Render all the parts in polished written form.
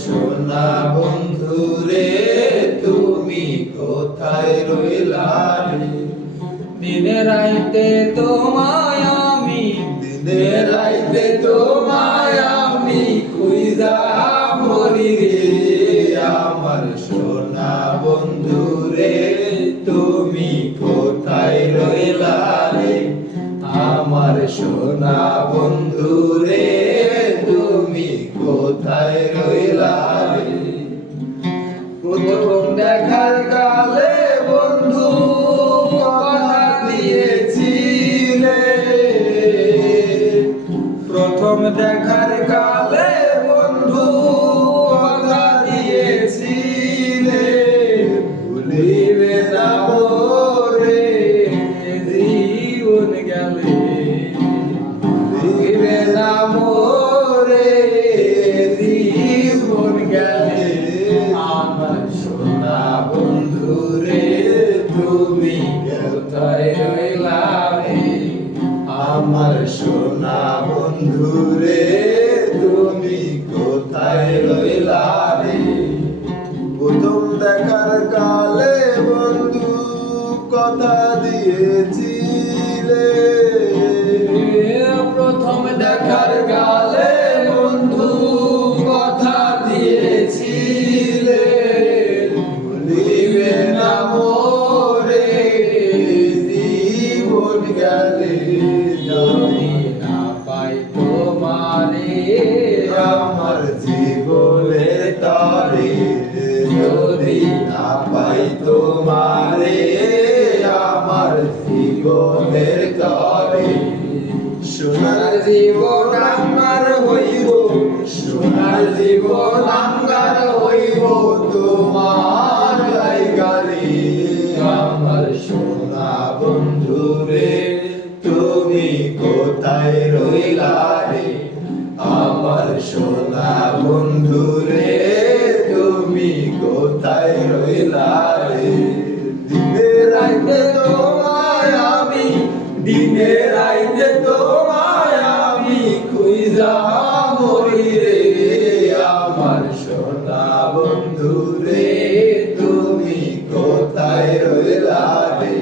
সোনা বন্ধু রে তুমি কোথায় রইলা রে? দিনে রাইতে তোমায় আমি, দিনে রাইতে তোমায় আমি খুঁজা মরি রে। আমার সোনা বন্ধু রে তুমি কোথায় রইলা রে? আমার সোনা বন্ধু রে তুমি কোথায় রইলা রে? প্রথম দেখার কালে বন্ধু কথা দিয়েছিলে, প্রথম দেখার কালে বন্ধু কথা দিয়েছিলে, ভুলিবে না মোরে জীবন গেলে, ভুলিবে না মোরে জীবন গেলে। আমার সোনা বন্ধু রে তুমি কোথায় রইলা রে? আমার সোনা বন্ধু রে তুমি কোথায় রইলা রে? প্রথম দেখার কালে বন্ধু কথা দিয়েছিলে, প্রথম দেখার কালে বন্ধু কথা দিয়েছিলে, ভুলিবে না মোরে জীবন গেলে। যদি না পাই তোমারে আমার জীবনের তরে, যদি না পাই তোমারে আমার জীবনের তরে, সোনার জীবন আমার হইব, সোনার জীবন আমার হইব তোমার লাইগারে। আমার সোনা বন্ধু রে তুমি কোথায় রইলা রে? আমার সোনা বন্ধু রে তুমি কোথায় রইলা রে? দিনে রাইতে তোমায় আমি, দিনে রাইতে তোমায় আমি খুঁজা মরি রে। আমার সোনা বন্ধু রে তুমি কোথায় রইলা রে?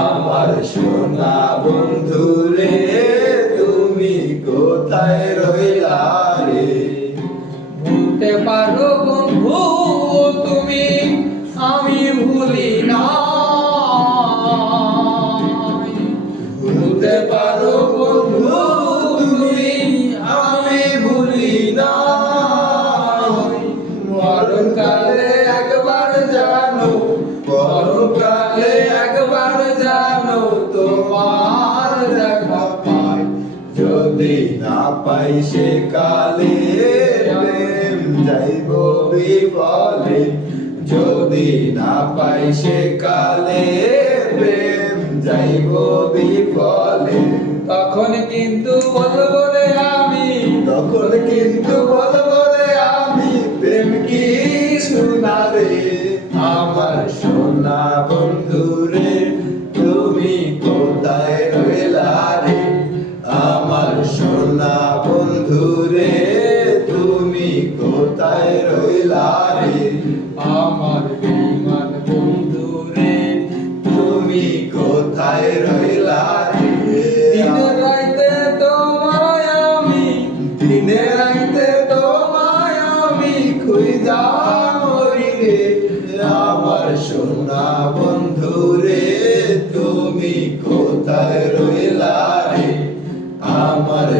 আমার সোনা বন্ধু রে তুমি কোথায় রইলা রে? ভুলতে পারো বন্ধু তুমি, আমি ভুলি না। ভুলতে পারো বন্ধু তুমি, আমি ভুলি না। মরণকালে একবার জানো, মরণকালে একবার জানো তোমার দেখা পাই। যদি না পাই সে কালে প্রেম যাইব বিফলে, যদি না পাই সে কালে প্রেম যাইব বিফলে। তখন কিন্তু বলবো রে আমি, তখন কিন্তু বলবো রে আমি প্রেম কি শোনা রে? আমার সোনা বন্ধু রে তুমি কোথায় রইলা রে? আমার সোনা বন্ধু রে তুমি কোথায় রইলা রে? আমার বেঈমান বন্ধু রে তুমি কোথায় রইলা রে? দিনে রাইতে তোমায় আমি, দিনে রাইতে তোমায় আমি খুঁজা মরি রে। আমার সোনা বন্ধু রে তুমি কোথায় রইলা রে? আমার